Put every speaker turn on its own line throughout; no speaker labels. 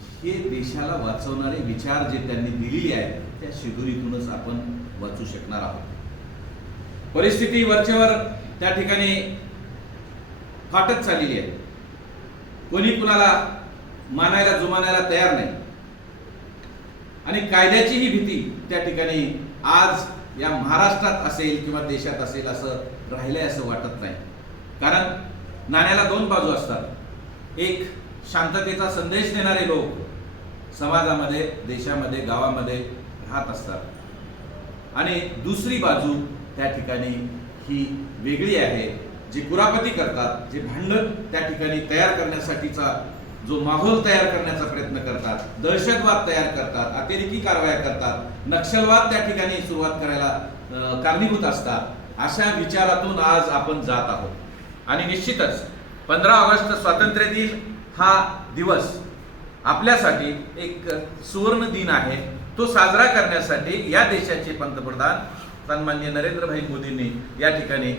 हे देशाला वाचवणारे विचार जे त्यांनी दिलेले आहेत त्या शिदुरीतूनच आपण वाचू शकणार आहोत. परिस्थिती वरचेवर त्या ठिकाणी फाटत चाललेली आहे. कोणी कुणाला मानायला जुमानायला तयार नाही. आणि कायद्याचीही भीती त्या ठिकाणी आज या महाराष्ट्रात असेल किंवा देशात असेल असं राहिलंय असं वाटत नाही. कारण नाण्याला दोन बाजू असतात. एक शांततेचा संदेश देणारे लोक समाजामध्ये देशामध्ये गावामध्ये राहत असतात. आणि दुसरी बाजू त्या ठिकाणी ही वेगळी आहे जे कुरापती करतात जे भांडण त्या ठिकाणी तयार करण्यासाठीचा जो माहोल तयार करण्याचा प्रयत्न करतात दहशतवाद तयार करतात अतिरेकी कारवाया करतात नक्षलवाद त्या ठिकाणी सुरुवात करायला कारणीभूत असतात अशा विचारातून आज आपण जात आहोत. आणि निश्चितच पंधरा ऑगस्ट स्वातंत्र्य दिन हा दिवस आपल्यासाठी एक सुवर्ण दिन आहे. तो साजरा करण्यासाठी या देशाचे पंतप्रधान सन्मान्य नरेंद्रभाई मोदींनी या ठिकाणी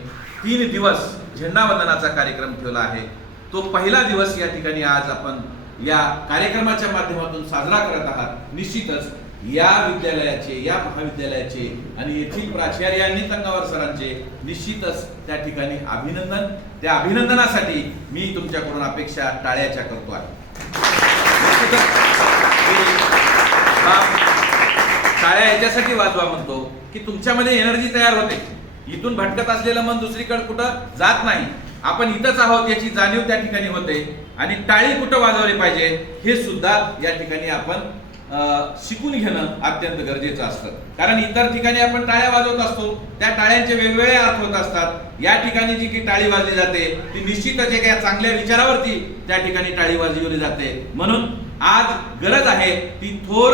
तीन दिवस झेंडावंदनाचा कार्यक्रम ठेवला आहे. तो पहिला दिवस या ठिकाणी आज आपण या कार्यक्रमाच्या माध्यमातून साजरा करत आहात. निश्चितच या विद्यालयाचे या महाविद्यालयाचे आणि येथील प्राचार्य आणि तंगावर सरांचे निश्चितच त्या ठिकाणी अभिनंदन. त्या अभिनंदनासाठी मी तुमच्याकडून अपेक्षा टाळ्याच्या करतो आहे. टाळ्या याच्यासाठी वाजवा म्हणतो की तुमच्यामध्ये एनर्जी तयार होते. इथून भटकत असलेलं मन दुसरीकडे कुठं जात नाही. आपण इथंच आहोत याची जाणीव त्या ठिकाणी होते. आणि टाळी कुठं वाजवली पाहिजे हे सुद्धा या ठिकाणी आपण शिकून घेणं अत्यंत गरजेचं असतं. कारण इतर ठिकाणी आपण टाळ्या वाजवत असतो त्या टाळ्यांचे वेगवेगळे अर्थ होत असतात. या ठिकाणी जी की टाळी वाजली जाते ती निश्चितच एका चांगल्या विचारावरती त्या ठिकाणी टाळी वाजवली जाते. म्हणून आज गरज आहे ती थोर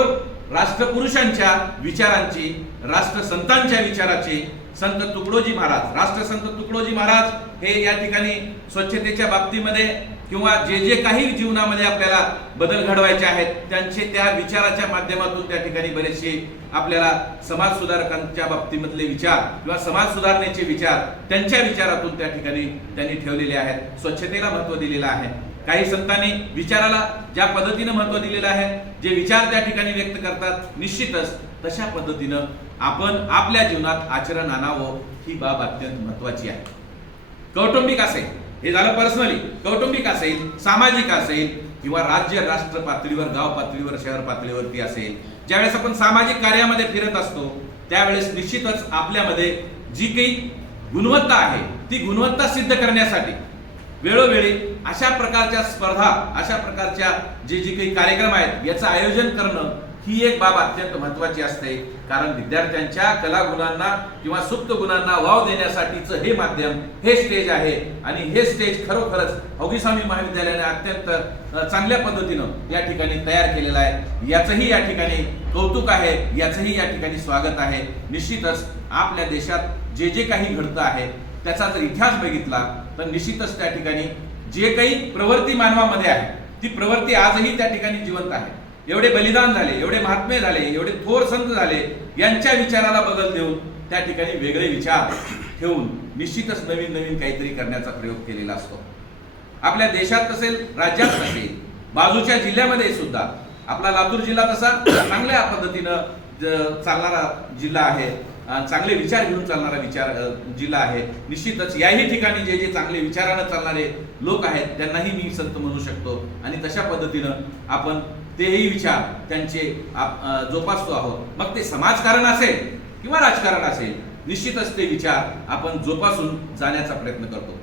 राष्ट्रपुरुषांच्या विचारांची राष्ट्रसंतांच्या विचाराची संत तुकडोजी महाराज राष्ट्रसंत तुकडोजी महाराज हे या ठिकाणी स्वच्छतेच्या बाबतीमध्ये किंवा जे जे काही जीवनामध्ये आपल्याला बदल घडवायचे आहेत त्यांचे त्या विचाराच्या माध्यमातून त्या ठिकाणी बरेचसे आपल्याला समाज सुधारकांच्या बाबतीमधले विचार किंवा समाज सुधारणेचे विचार त्यांच्या विचारातून त्या ठिकाणी त्यांनी ठेवलेले आहेत स्वच्छतेला महत्त्व दिलेलं आहे. काही संतांनी विचाराला ज्या पद्धतीनं महत्त्व दिलेलं आहे जे विचार त्या ठिकाणी व्यक्त करतात निश्चितच तशा पद्धतीनं आपण आपल्या जीवनात आचरण आणावं ही बाब अत्यंत महत्वाची आहे. कौटुंबिक असेल हे झालं पर्सनली कौटुंबिक असेल सामाजिक असेल किंवा राज्य राष्ट्र पातळीवर गाव पातळीवर शहर पातळीवरती असेल ज्यावेळेस आपण सामाजिक कार्यामध्ये फिरत असतो त्यावेळेस निश्चितच आपल्यामध्ये जी काही गुणवत्ता आहे ती गुणवत्ता सिद्ध करण्यासाठी वेळोवेळी अशा प्रकारच्या स्पर्धा अशा प्रकारच्या जे जे काही कार्यक्रम आहेत याचं आयोजन करणं ही एक बाब अत्यंत महत्वाची असते. कारण विद्यार्थ्यांच्या कलागुणांना किंवा सुप्त गुणांना वाव देण्यासाठीचं हे माध्यम हे स्टेज आहे. आणि हे स्टेज खरोखरच अवघीस्वामी महाविद्यालयाने अत्यंत चांगल्या पद्धतीनं या ठिकाणी तयार केलेलं आहे. याचंही या ठिकाणी कौतुक आहे. याचंही या ठिकाणी स्वागत आहे. निश्चितच आपल्या देशात जे जे काही घडतं आहे त्याचा जर इतिहास बघितला तर निश्चितच त्या ठिकाणी जे काही प्रवृत्ती मानवामध्ये आहे ती प्रवृत्ती आजही त्या ठिकाणी जिवंत आहे. एवढे बलिदान झाले एवढे महात्मे झाले एवढे थोर संत झाले यांच्या विचाराला बदल देऊन त्या ठिकाणी वेगळे विचार ठेवून निश्चितच नवीन नवीन काहीतरी करण्याचा प्रयोग केलेला असतो. आपल्या देशात नसेल राज्यात नसेल बाजूच्या जिल्ह्यामध्ये सुद्धा आपला लातूर जिल्हा तसा चांगल्या पद्धतीनं चालणारा जिल्हा आहे चांगले विचार घेऊन चालणारा विचार जिल्हा आहे. निश्चितच याही ठिकाणी जे जे चांगले विचारानं चालणारे लोक आहेत त्यांनाही मी संत म्हणू शकतो. आणि तशा पद्धतीनं आपण तेही विचार त्यांचे आप- जोपासतो आहोत. मग ते समाजकारण असेल किंवा राजकारण असेल निश्चितच ते विचार आपण जोपासून जाण्याचा प्रयत्न करतो.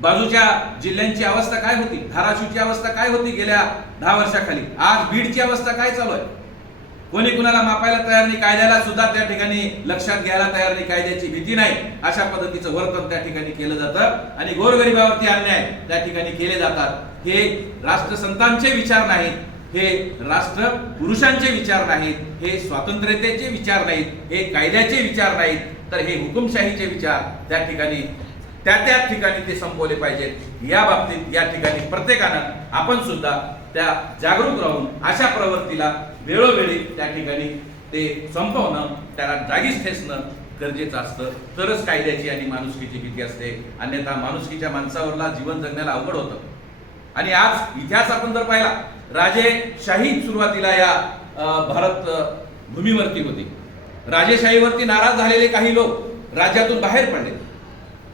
बाजूच्या जिल्ह्यांची अवस्था काय होती? धाराशिवची अवस्था काय होती गेल्या दहा वर्षाखाली? आज बीडची अवस्था काय चालू आहे? कोणी कुणाला मापायला तयार नाही कायद्याला सुद्धा त्या ठिकाणी लक्षात घ्यायला तयार नाही कायद्याची भीती नाही. अशा पद्धतीचं वर्तन त्या ठिकाणी केलं जातं आणि गोरगरिबावरती अन्याय त्या ठिकाणी केले जातात. हे राष्ट्रसंतांचे विचार नाहीत हे राष्ट्र पुरुषांचे विचार नाहीत हे स्वातंत्र्यतेचे विचार नाहीत हे कायद्याचे विचार नाहीत तर हे हुकुमशाहीचे विचार त्या ठिकाणी त्या त्या ठिकाणी ते संपवले पाहिजेत. या बाबतीत या ठिकाणी प्रत्येकानं आपण सुद्धा त्या जागरूक राहून अशा प्रवृत्तीला वेळोवेळी त्या ठिकाणी ते संपवणं त्याला जागीच ठेचणं गरजेचं असतं. तरच कायद्याची आणि माणुसकीची भीती असते. अन्यथा माणुसकीच्या माणसावरला जीवन जगण्याला अवघड होतं. आणि आज इतिहास आपण जर पाहिला राजेशाही सुरुवातीला या भारत भूमीवरती होती. राजेशाहीवरती नाराज झालेले काही लोक राज्यातून बाहेर पडले.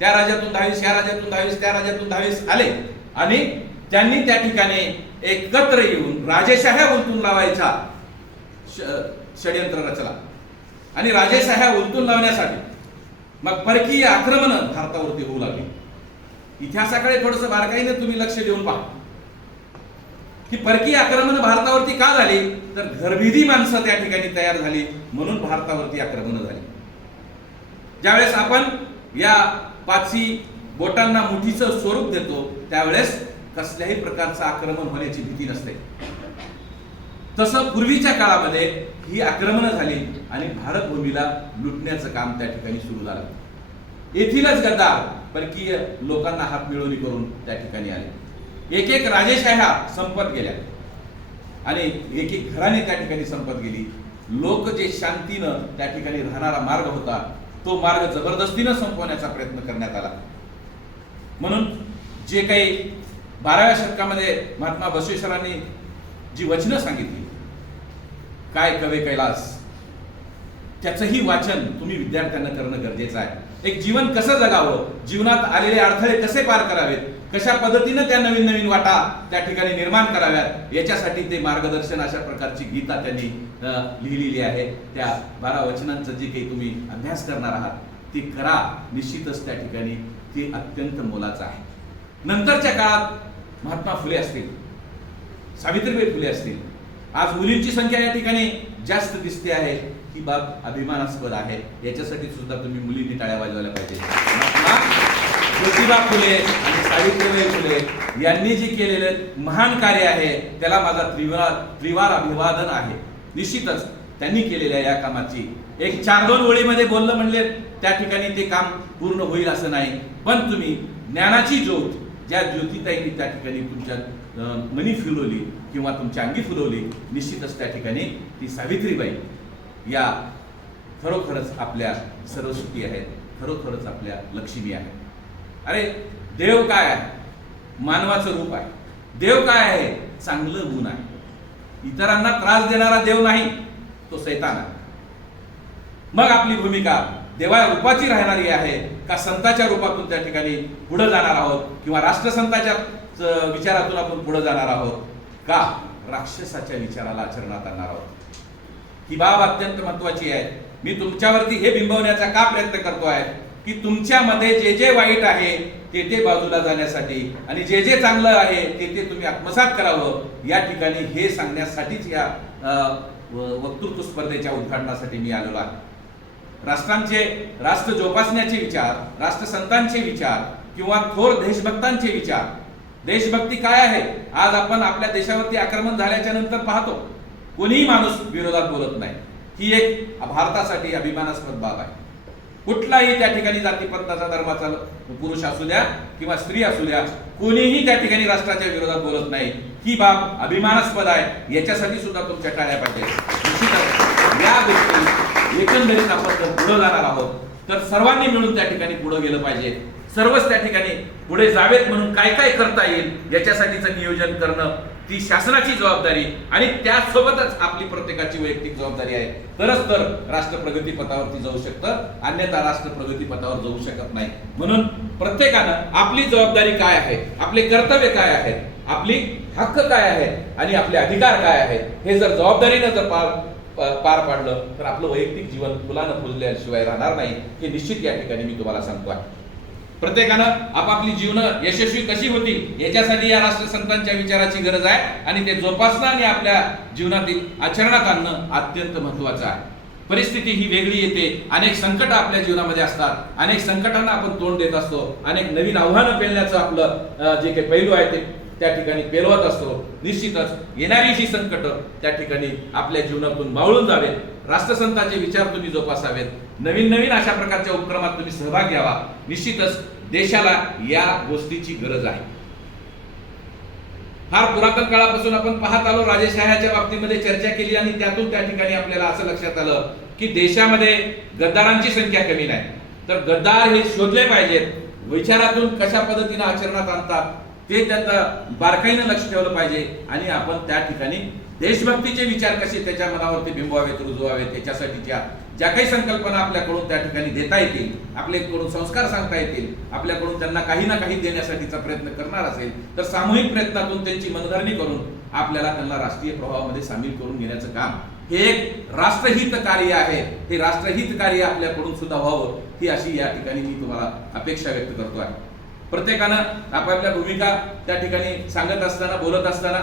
त्या राज्यातून दहावीस या राज्यातून दहावीस त्या राज्यातून दहावीस आले. आणि त्यांनी त्या ठिकाणी एकत्र येऊन राजेशाह्या उलटून लावायचा ष- षडयंत्र रचला. आणि राजेशाह्या उलटून लावण्यासाठी मग परकीय आक्रमण भारतावरती होऊ लागली. इतिहासाकडे थोडस बारकाईने तुम्ही लक्ष देऊन पहा. की परकीय आक्रमण भारतावरती का झाली? तर घरभिधी माणसं त्या ठिकाणी तयार झाली म्हणून भारतावरती आक्रमण झाली. ज्यावेळेस आपण या पाचही बोटांना मुठीचं स्वरूप देतो त्यावेळेस कसल्याही प्रकारचं आक्रमण होण्याची भीती नसते. तसं पूर्वीच्या काळामध्ये ही आक्रमणं झाली आणि भारत भूमीला लुटण्याचं काम त्या ठिकाणी सुरू झालं. येथीलच गद्दार परकीय लोकांना हात मिळवणी करून त्या ठिकाणी आले. एक एक राजेशाह्या संपत गेल्या. आणि एक एक घराने त्या ठिकाणी संपत गेली. लोक जे शांतीनं त्या ठिकाणी राहणारा मार्ग होता तो मार्ग जबरदस्तीनं संपवण्याचा प्रयत्न करण्यात आला. म्हणून जे काही बाराव्या शतकामध्ये महात्मा बसवेश्वरांनी जी वचनं सांगितली काय कवे कैलास त्याचंही वाचन तुम्ही विद्यार्थ्यांना करणं गरजेचं आहे. एक जीवन कसं जगावं? जीवनात आलेले अडथळे कसे पार करावेत? कशा पद्धतीनं त्या नवीन नवीन वाटा त्या ठिकाणी निर्माण कराव्यात? याच्यासाठी ते मार्गदर्शन अशा प्रकारची गीता त्यांनी लिहिलेली आहे. त्या बारा वचनांचं जे काही तुम्ही अभ्यास करणार आहात ते करा. निश्चितच त्या ठिकाणी ते अत्यंत मोलाचं आहे. नंतरच्या काळात महात्मा फुले असतील सावित्रीबाई फुले असतील. आज मुलींची संख्या या ठिकाणी जास्त दिसते आहे. ही बाब अभिमानास्पद आहे. याच्यासाठी सुद्धा तुम्ही मुलींनी टाळ्या वाजवायला पाहिजे. ज्योतिबा फुले आणि सावित्रीबाई फुले यांनी जे केलेलं महान कार्य आहे त्याला माझा त्रिवार त्रिवार अभिवादन आहे. निश्चितच त्यांनी केलेल्या या कामाची एक चार दोन ओळीमध्ये बोललं म्हणले त्या ठिकाणी ते काम पूर्ण होईल असं नाही. पण तुम्ही ज्ञानाची ज्योत ज्या ज्योतिताईंनी त्या ठिकाणी तुमच्या मनी फुलवली किंवा तुमच्या अंगी फुलवली निश्चितच त्या ठिकाणी ती सावित्रीबाई या खरोखरच आपल्या सरस्वती आहेत खरोखरच आपल्या लक्ष्मी आहेत. अरे देव काय आहे? मानवाचं रूप आहे. देव काय आहे? चांगलं गुण आहे. इतरांना त्रास देणारा देव नाही तो सैतान आहे. मग आपली भूमिका देवा रूपाची राहणारी आहे का संताच्या रूपातून त्या ठिकाणी पुढे जाणार आहोत? किंवा राष्ट्रसंताच्या विचारातून आपण पुढे जाणार आहोत? का राक्षसाच्या विचाराला आचरणात आणणार आहोत? ही बाब अत्यंत महत्वाची आहे. मी तुमच्यावरती हे बिंबवण्याचा का प्रयत्न करतो आहे? की तुमच्यामध्ये जे जे वाईट आहे ते ते बाजूला जाण्यासाठी आणि जे जे चांगलं आहे ते ते तुम्ही आत्मसात करावं या ठिकाणी हे सांगण्यासाठीच या वक्तृत्व स्पर्धेच्या उद्घाटनासाठी मी आलेलो आहे. राष्ट्रांचे राष्ट्र जोपासण्याचे विचार राष्ट्रसंतांचे विचार किंवा थोर देशभक्तांचे विचार. देशभक्ती काय आहे? आज आपण आपल्या देशावरती आक्रमण झाल्याच्यानंतर पाहतो. कोणीही माणूस विरोधात बोलत नाही. ही एक भारतासाठी अभिमानास्पद बाब आहे. कुठलाही त्या ठिकाणी जातीपंथाचा धर्माचा पुरुष असू द्या किंवा स्त्री असू द्या कोणीही त्या ठिकाणी राष्ट्राच्या विरोधात बोलत नाही. ही बाब अभिमानास्पद आहे. याच्यासाठी सुद्धा तुमच्या टाळ्या पाहिजे निश्चितच या गोष्टी एकंदरीत आपण जर पुढे जाणार आहोत तर सर्वांनी मिळून त्या ठिकाणी पुढे गेलं पाहिजे. सर्वच त्या ठिकाणी पुढे जावेत म्हणून काय काय करता येईल याच्यासाठीचं नियोजन करणं ती शासनाची जबाबदारी आणि त्यासोबतच आपली प्रत्येकाची वैयक्तिक जबाबदारी आहे. तरच तर राष्ट्र प्रगती पथावरती जाऊ शकतं अन्यथा राष्ट्र प्रगती पथावर जाऊ शकत नाही. म्हणून प्रत्येकानं आपली जबाबदारी काय आहे आपले कर्तव्य काय आहेत आपली हक्क काय आहेत आणि आपले अधिकार काय आहेत हे जर जबाबदारीनं जर पार पार पाडलं तर आपलं वैयक्तिक जीवन फुलानं फुलल्याशिवाय राहणार नाही. हे निश्चित या ठिकाणी मी तुम्हाला सांगतो आहे. प्रत्येकानं आपापली जीवन यशस्वी कशी होतील याच्यासाठी या राष्ट्रसंतांच्या विचाराची गरज आहे आणि ते जोपासणं आणि आपल्या जीवनातील आचरणात आणणं अत्यंत महत्वाचं आहे. परिस्थिती ही वेगळी येते अनेक संकट आपल्या जीवनामध्ये असतात अनेक संकटांना आपण तोंड देत असतो अनेक नवीन आव्हानं पेलण्याचं आपलं जे काही पैलू आहे ते त्या ठिकाणी पेलवत असतो. निश्चितच येणारी जी संकट त्या ठिकाणी आपल्या जीवनातून मावळून जावेत. राष्ट्रसंतांचे विचार तुम्ही जोपासावेत. नवीन नवीन अशा प्रकारच्या उपक्रमात तुम्ही सहभाग घ्यावा. निश्चितच देशाला या गोष्टीची गरज आहे. फार पुरातन काळापासून आपण पाहत आलो राजेशाह्याच्या बाबतीमध्ये चर्चा केली आणि त्यातून त्या ठिकाणी आपल्याला असं लक्षात आलं की देशामध्ये गद्दारांची संख्या कमी नाही. तर गद्दार हे शोधले पाहिजेत. विचारातून कशा पद्धतीने आचरणात आणतात ते त्यांना बारकाईनं लक्ष ठेवलं पाहिजे आणि आपण त्या ठिकाणी देशभक्तीचे विचार कसे त्याच्या मनावरती बिंबवावेत रुजवावेत त्याच्यासाठीच्या ज्या काही संकल्पना आपल्याकडून त्या ठिकाणी देता येतील आपल्याकडून संस्कार सांगता येतील आपल्याकडून त्यांना काही ना काही देण्यासाठीचा प्रयत्न करणार असेल तर सामूहिक प्रयत्नातून त्यांची मनधरणी करून आपल्याला त्यांना राष्ट्रीय प्रभावामध्ये सामील करून घेण्याचं काम. हे एक राष्ट्रहित कार्य आहे. हे राष्ट्रहित कार्य आपल्याकडून सुद्धा व्हावं ही अशी या ठिकाणी मी तुम्हाला अपेक्षा व्यक्त करतो आहे प्रत्येकानं आपापल्या भूमिका त्या ठिकाणी सांगत असताना बोलत असताना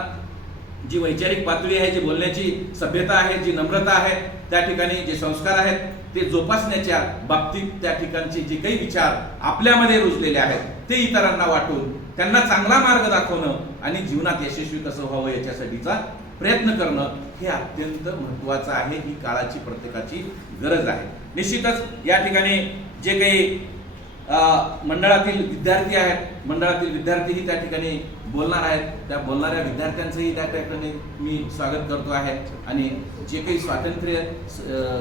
जी वैचारिक पातळी आहे जी बोलण्याची सभ्यता आहे जी नम्रता आहे त्या ठिकाणी जे संस्कार आहेत ते जोपासण्याच्या बाबतीत त्या ठिकाणचे जे काही विचार आपल्यामध्ये रुजलेले आहेत ते इतरांना वाटून त्यांना चांगला मार्ग दाखवणं आणि जीवनात यशस्वी कसं व्हावं याच्यासाठीचा प्रयत्न करणं हे अत्यंत महत्वाचं आहे ही काळाची प्रत्येकाची गरज आहे. निश्चितच या ठिकाणी जे काही मंडळातील विद्यार्थी आहेत. मंडळातील विद्यार्थीही त्या ठिकाणी बोलणार आहेत. त्या बोलणाऱ्या विद्यार्थ्यांचंही त्या ठिकाणी मी स्वागत करतो आहे. आणि जे काही स्वातंत्र्य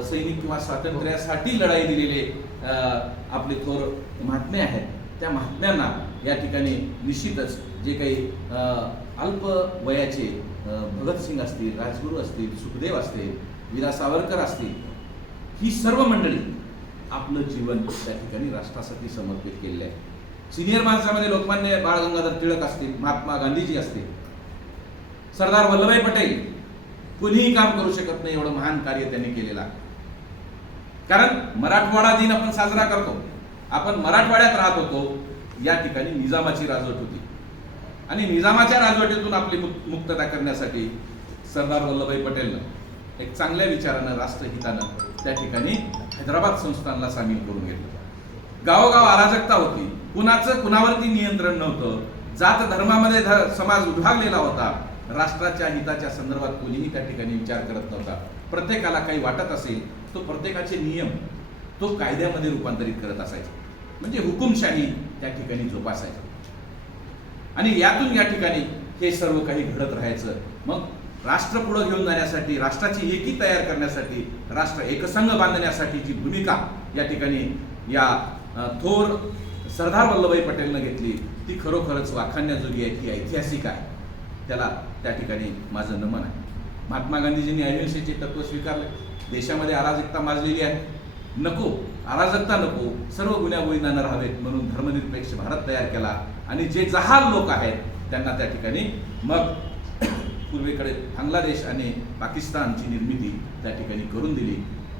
सैनिक किंवा स्वातंत्र्यासाठी लढाई दिलेले आपले थोर महात्मे आहेत. त्या महात्म्यांना या ठिकाणी निश्चितच जे काही अल्प वयाचे भगतसिंग असतील राजगुरू असतील सुखदेव असतील वीरा सावरकर असतील ही सर्व मंडळी आपलं जीवन त्या ठिकाणी राष्ट्रासाठी समर्पित केलेलं आहे. सिनियर माणसामध्ये लोकमान्य बाळ गंगाधर टिळक असतील महात्मा गांधीजी असतील सरदार वल्लभभाई पटेल कुणीही काम करू शकत नाही एवढं महान कार्य त्यांनी केलेलं आहे. कारण मराठवाडा दिन आपण साजरा करतो. आपण मराठवाड्यात राहत होतो या ठिकाणी निजामाची राजवट होती. आणि निजामाच्या राजवटीतून आपली मुक्तता करण्यासाठी सरदार वल्लभभाई पटेलनं एक चांगल्या विचारानं राष्ट्रहितानं त्या ठिकाणी हैदराबाद संस्थानला सामील करून घेतलं गावोगाव अराजकता होती. कुणाचं कुणावरती नियंत्रण नव्हतं. जात धर्मामध्ये ध- समाज विभागलेला होता. राष्ट्राच्या हिताच्या संदर्भात कोणीही त्या ठिकाणी विचार करत नव्हता. प्रत्येकाला काही वाटत असेल तो प्रत्येकाचे नियम तो कायद्यामध्ये रूपांतरित करत असायचा. म्हणजे हुकुमशाही त्या ठिकाणी जोपासायचा. आणि यातून या ठिकाणी हे सर्व काही घडत राहायचं. मग राष्ट्र पुढे घेऊन जाण्यासाठी राष्ट्राची एकी तयार करण्यासाठी राष्ट्र एकसंघ बांधण्यासाठी जी भूमिका या ठिकाणी या थोर सरदार वल्लभभाई पटेलनं घेतली ती खरोखरच वाखाणण्याजोगी आहे ती ऐतिहासिक आहे. त्याला त्या ठिकाणी माझं नमन आहे. महात्मा गांधीजींनी अहिंसेचे तत्व स्वीकारले. देशामध्ये अराजकता माजलेली आहे. नको अराजकता नको सर्व गुन्ह्यागोविंदा न राहावेत म्हणून धर्मनिरपेक्ष भारत तयार केला. आणि जे जहाल लोक आहेत त्यांना त्या ठिकाणी मग पूर्वेकडे बांगलादेश आणि पाकिस्तानची निर्मिती त्या ठिकाणी करून दिली.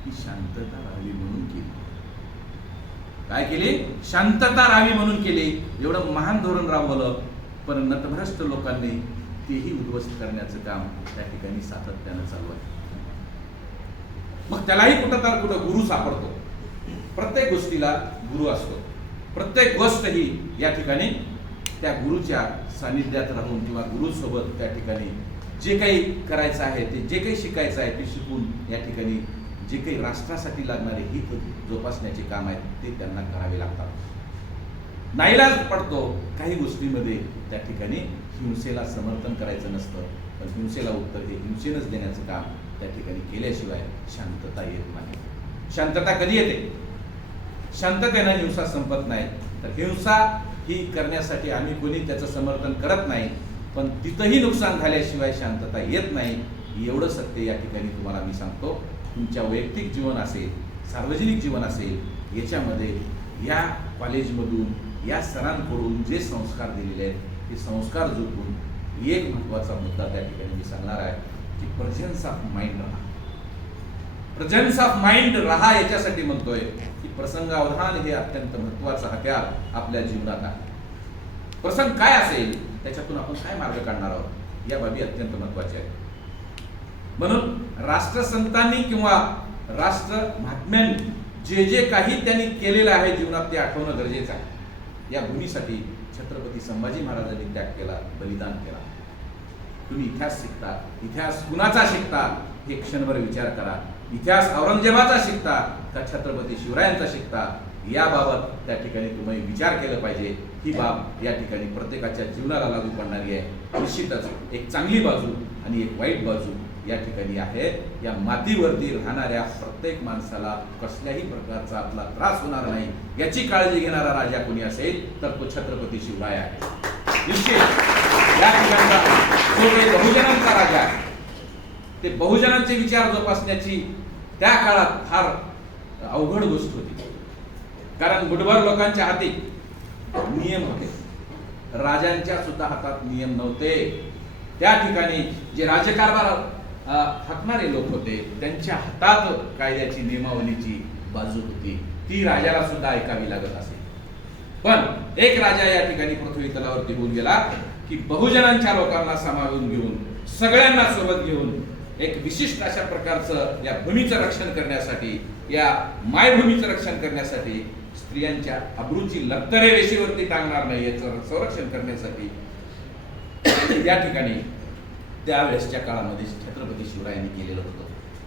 ही शांतता राहावी म्हणून केली. काय केले? शांतता राहावी म्हणून केले. एवढं महान धोरण राबवलं. पण नतभ्रष्ट लोकांनी तेही उद्ध्वस्त करण्याचं काम त्या ठिकाणी सातत्यानं चालू आहे. मग त्यालाही कुठं तर कुठं गुरु सापडतो. प्रत्येक गोष्टीला गुरु असतो. प्रत्येक गोष्ट ही या ठिकाणी त्या गुरुच्या सानिध्यात राहून किंवा गुरुसोबत त्या ठिकाणी जे काही करायचं आहे ते जे काही शिकायचं आहे ते शिकून या ठिकाणी जे काही राष्ट्रासाठी लागणारे हित जोपासण्याचे काम आहेत ते त्यांना करावे लागतात. नाईलाज पडतो काही गोष्टीमध्ये. त्या ठिकाणी हिंसेला समर्थन करायचं नसतं. पण हिंसेला उत्तर हे हिंसेनंच देण्याचं काम त्या ठिकाणी केल्याशिवाय शांतता येत नाही. शांतता कधी येते? शांततेनं हिंसा संपत नाही. तर हिंसा ही करण्यासाठी आम्ही कोणी त्याचं समर्थन करत नाही. पण तिथंही नुकसान झाल्याशिवाय शांतता येत नाही एवढं सत्य या ठिकाणी तुम्हाला मी सांगतो. तुमच्या वैयक्तिक जीवन असेल सार्वजनिक जीवन असेल याच्यामध्ये या कॉलेजमधून या सरांकडून जे संस्कार दिलेले आहेत ते संस्कार जोपून एक महत्त्वाचा मुद्दा त्या ठिकाणी मी सांगणार आहे की प्रेझेन्स ऑफ माइंड राहा. प्रेझेन्स ऑफ माइंड राहा याच्यासाठी म्हणतोय की प्रसंगावधान हे अत्यंत महत्वाचं हत्यार आपल्या जीवनात आहे. प्रसंग काय असेल? त्याच्यातून आपण काय मार्ग काढणार आहोत? या बाबी अत्यंत महत्त्वाच्या आहेत. म्हणून राष्ट्रसंतांनी किंवा राष्ट्र महात्म्यांनी जे जे काही त्यांनी केलेलं आहे जीवनात ते आठवणं गरजेचं आहे. या भूमीसाठी छत्रपती संभाजी महाराजांनी त्याग केला बलिदान केला. तुम्ही इतिहास शिकता इतिहास कुणाचा शिकता हे क्षणभर विचार करा. इतिहास औरंगजेबाचा शिकता का छत्रपती शिवरायांचा शिकता? याबाबत त्या ठिकाणी तुम्ही विचार केला पाहिजे. ही बाब या ठिकाणी प्रत्येकाच्या जीवनाला लागू पडणारी आहे. निश्चितच एक चांगली बाजू आणि एक वाईट बाजू या ठिकाणी आहे. या मातीवरती राहणाऱ्या प्रत्येक माणसाला कसल्याही प्रकारचा आपला त्रास होणार नाही. याची काळजी घेणारा राजा कोणी असेल तर तो छत्रपती शिवराय आहे. निश्चित. या ठिकाणचा जो काही बहुजनांचा राजा आहे ते बहुजनांचे विचार जोपासण्याची त्या काळात फार अवघड गोष्ट होती. कारण गुडभर लोकांच्या हाती नियम होते. राजांच्या सुद्धा हातात नियम नव्हते. त्या ठिकाणी जे राज्यकारभार हाकणारे लोक होते त्यांच्या हातात कायद्याची नियमावलीची बाजू होती. ती राजाला सुद्धा ऐकावी लागत असे. पण एक राजा या ठिकाणी पृथ्वी तलावरती होऊन गेला की बहुजनांच्या लोकांना सामावून घेऊन सगळ्यांना सोबत घेऊन एक विशिष्ट अशा प्रकारचं या भूमीचं रक्षण करण्यासाठी या मायभूमीचं रक्षण करण्यासाठी स्त्रियांच्या अब्रूची लक्तरे रेषेवरती टांगणार नाही याचं संरक्षण करण्यासाठी या ठिकाणी त्यावेळेसच्या काळामध्ये छत्रपती शिवरायांनी केलेलं होतं.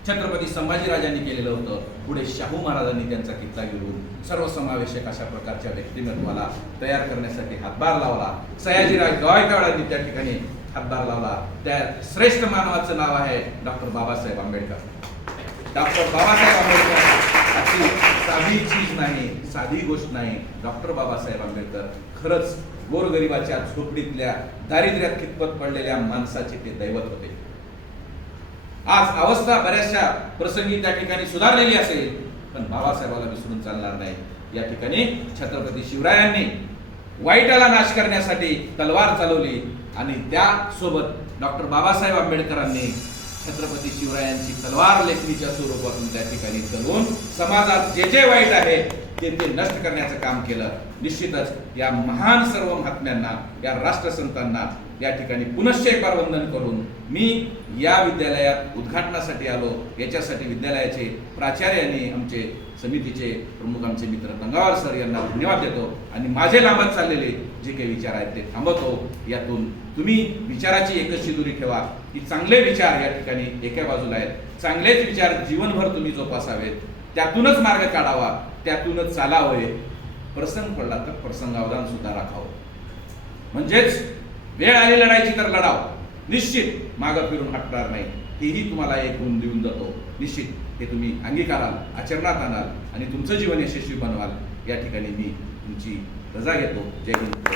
छत्रपती संभाजीराजांनी केलेलं होतं. पुढे शाहू महाराजांनी त्यांचा किल्ला घेऊन सर्वसमावेशक अशा प्रकारच्या व्यक्तिमत्वाला तयार करण्यासाठी हातभार लावला. सयाजीराज गायकवाडांनी त्या ठिकाणी हातभार लावला. त्या श्रेष्ठ मानवाचं नाव आहे डॉक्टर बाबासाहेब आंबेडकर. डॉक्टर बाबासाहेब आंबेडकर साधी चीज नाही साधी गोष्ट नाही. डॉक्टर बाबासाहेब आंबेडकर खरंच गोरगरिबाच्या झोपडीतल्या दारिद्र्यात कितपत पडलेल्या माणसाचे ते दैवत होते. आज अवस्था बऱ्याचशा प्रसंगी त्या ठिकाणी सुधारलेली असेल पण बाबासाहेबाला विसरून चालणार नाही. या ठिकाणी छत्रपती शिवरायांनी वाईटाला नाश करण्यासाठी तलवार चालवली आणि त्यासोबत डॉक्टर बाबासाहेब आंबेडकरांनी छत्रपती शिवरायांची तलवार लेखणीच्या स्वरूपातून त्या ठिकाणी चलवून समाजात जे जे वाईट आहे ते ते नष्ट करण्याचं काम केलं. निश्चितच या महान सर्व महात्म्यांना या राष्ट्रसंतांना या ठिकाणी पुनश्च एक बार वंदन करून मी या विद्यालयात उद्घाटनासाठी आलो. याच्यासाठी विद्यालयाचे प्राचार्य आणि आमचे समितीचे प्रमुख आमचे मित्र गंगावार सर यांना धन्यवाद देतो आणि माझे लांबत चाललेले जे काही विचार आहेत ते थांबवतो. यातून तुम्ही विचाराची एकच शिदुरी ठेवा. की चांगले विचार या ठिकाणी एका बाजूला आहेत. चांगलेच विचार जीवनभर तुम्ही जोपासावेत. त्यातूनच मार्ग काढावा. त्यातूनच चालावे प्रसंग पडला तर प्रसंगावधान सुद्धा राखावं. म्हणजेच वेळ आली लढायची तर लढाव. निश्चित मागं फिरून हटणार नाही. हेही तुम्हाला एक गुण देऊन जातो. निश्चित हे तुम्ही अंगीकाराल आचरणात आणाल आणि तुमचं जीवन यशस्वी बनवाल. या ठिकाणी मी तुमची रजा घेतो. जय हिंद.